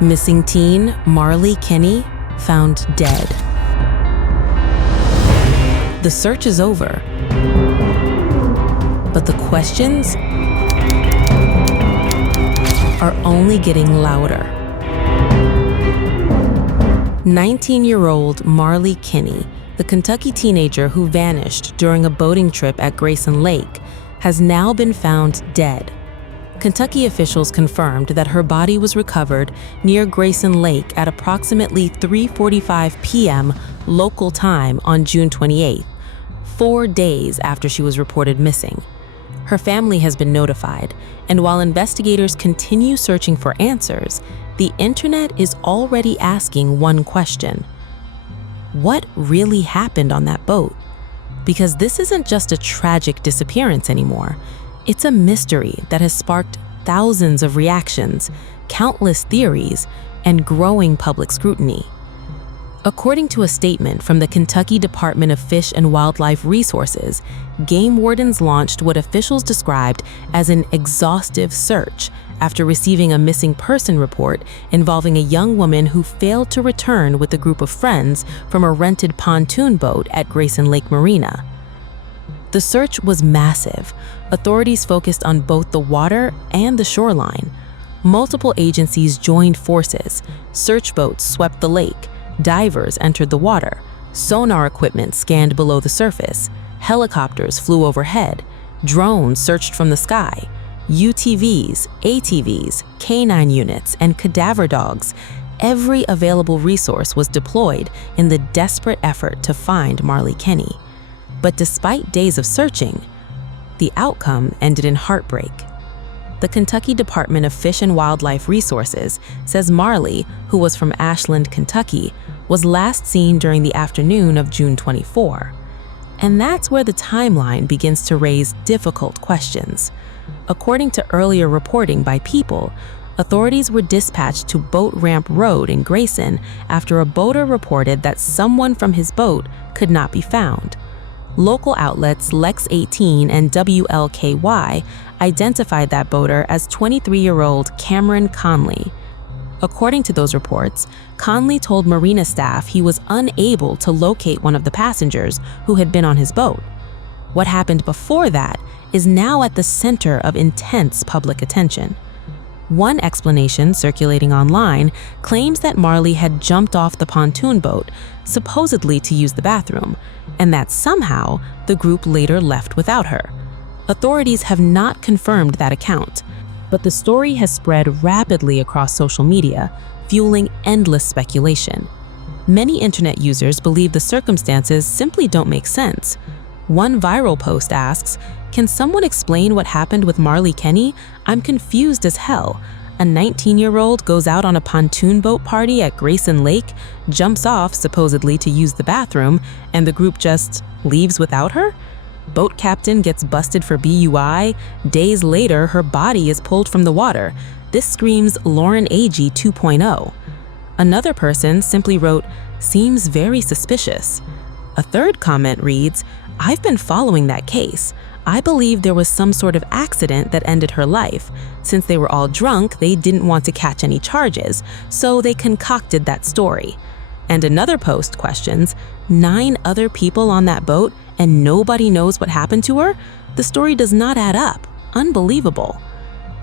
Missing teen Marly Kinney found dead. The search is over, but the questions are only getting louder. 19-year-old Marly Kinney, the Kentucky teenager who vanished during a boating trip at Grayson Lake, has now been found dead. Kentucky officials confirmed that her body was recovered near Grayson Lake at approximately 3:45 p.m. local time on June 28th, 4 days after she was reported missing. Her family has been notified, and while investigators continue searching for answers, the internet is already asking one question: what really happened on that boat? Because this isn't just a tragic disappearance anymore. It's a mystery that has sparked thousands of reactions, countless theories, and growing public scrutiny. According to a statement from the Kentucky Department of Fish and Wildlife Resources, game wardens launched what officials described as an exhaustive search after receiving a missing person report involving a young woman who failed to return with a group of friends from a rented pontoon boat at Grayson Lake Marina. The search was massive. Authorities focused on both the water and the shoreline. Multiple agencies joined forces. Search boats swept the lake. Divers entered the water. Sonar equipment scanned below the surface. Helicopters flew overhead. Drones searched from the sky. UTVs, ATVs, canine units, and cadaver dogs. Every available resource was deployed in the desperate effort to find Marly Kinney. But despite days of searching, the outcome ended in heartbreak. The Kentucky Department of Fish and Wildlife Resources says Marly, who was from Ashland, Kentucky, was last seen during the afternoon of June 24. And that's where the timeline begins to raise difficult questions. According to earlier reporting by People, authorities were dispatched to Boat Ramp Road in Grayson after a boater reported that someone from his boat could not be found. Local outlets Lex 18 and WLKY identified that boater as 23-year-old Cameron Conley. According to those reports, Conley told marina staff he was unable to locate one of the passengers who had been on his boat. What happened before that is now at the center of intense public attention. One explanation circulating online claims that Marly had jumped off the pontoon boat, supposedly to use the bathroom, and that somehow the group later left without her. Authorities have not confirmed that account, but the story has spread rapidly across social media, fueling endless speculation. Many internet users believe the circumstances simply don't make sense. One viral post asks, "Can someone explain what happened with Marly Kinney? I'm confused as hell. A 19-year-old goes out on a pontoon boat party at Grayson Lake, jumps off supposedly to use the bathroom, and the group just leaves without her? Boat captain gets busted for BUI. Days later, her body is pulled from the water. This screams Lauren Agee 2.0. Another person simply wrote, "Seems very suspicious." A third comment reads, "I've been following that case. I believe there was some sort of accident that ended her life. Since they were all drunk, they didn't want to catch any charges, so they concocted that story." And another post questions, 9 other people on that boat and nobody knows what happened to her? The story does not add up. Unbelievable.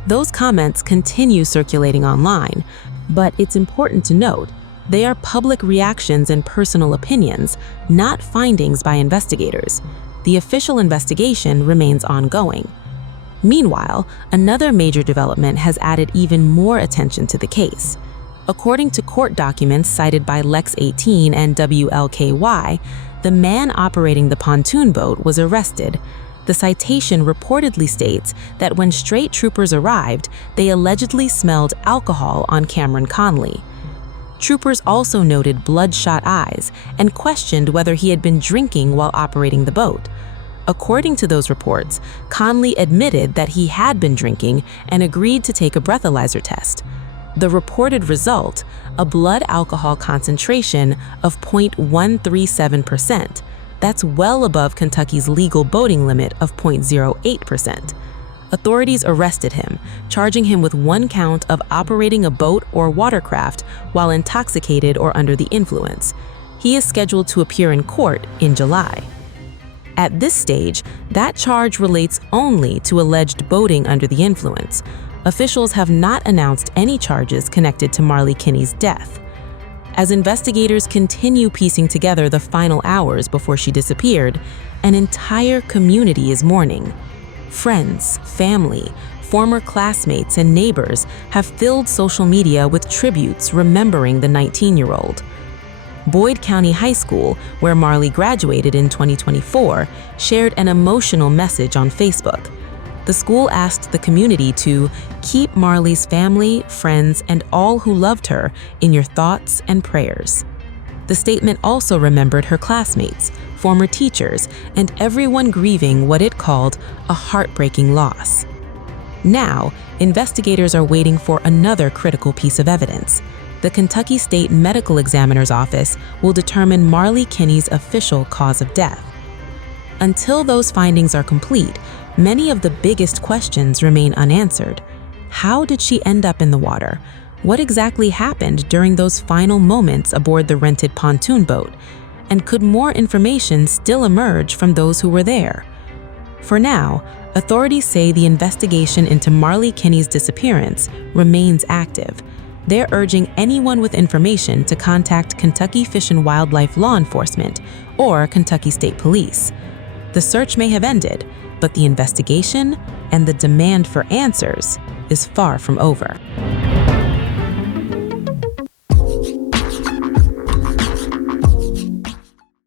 Those comments continue circulating online, but it's important to note, they are public reactions and personal opinions, not findings by investigators. The official investigation remains ongoing. Meanwhile, another major development has added even more attention to the case. According to court documents cited by Lex 18 and WLKY, the man operating the pontoon boat was arrested. The citation reportedly states that when state troopers arrived, they allegedly smelled alcohol on Cameron Conley. Troopers also noted bloodshot eyes and questioned whether he had been drinking while operating the boat. According to those reports, Conley admitted that he had been drinking and agreed to take a breathalyzer test. The reported result, a blood alcohol concentration of 0.137%. That's well above Kentucky's legal boating limit of 0.08%. Authorities arrested him, charging him with one count of operating a boat or watercraft while intoxicated or under the influence. He is scheduled to appear in court in July. At this stage, that charge relates only to alleged boating under the influence. Officials have not announced any charges connected to Marly Kinney's death. As investigators continue piecing together the final hours before she disappeared, an entire community is mourning. Friends, family, former classmates, and neighbors have filled social media with tributes remembering the 19-year-old. Boyd County High School, where Marly graduated in 2024, shared an emotional message on Facebook. The school asked the community to keep Marly's family, friends, and all who loved her in your thoughts and prayers. The statement also remembered her classmates, former teachers, and everyone grieving what it called a heartbreaking loss. Now, investigators are waiting for another critical piece of evidence. The Kentucky State Medical Examiner's Office will determine Marly Kinney's official cause of death. Until those findings are complete, many of the biggest questions remain unanswered. How did she end up in the water? What exactly happened during those final moments aboard the rented pontoon boat? And could more information still emerge from those who were there? For now, authorities say the investigation into Marly Kinney's disappearance remains active. They're urging anyone with information to contact Kentucky Fish and Wildlife Law Enforcement or Kentucky State Police. The search may have ended, but the investigation and the demand for answers is far from over.